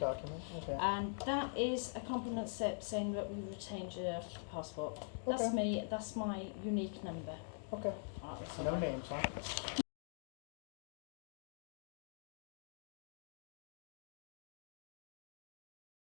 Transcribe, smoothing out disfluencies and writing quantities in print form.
document, okay. And that is a compliment slip saying that we retained your passport. That's Okay. me, that's my unique number. Okay, Right, that's no all right. names, huh?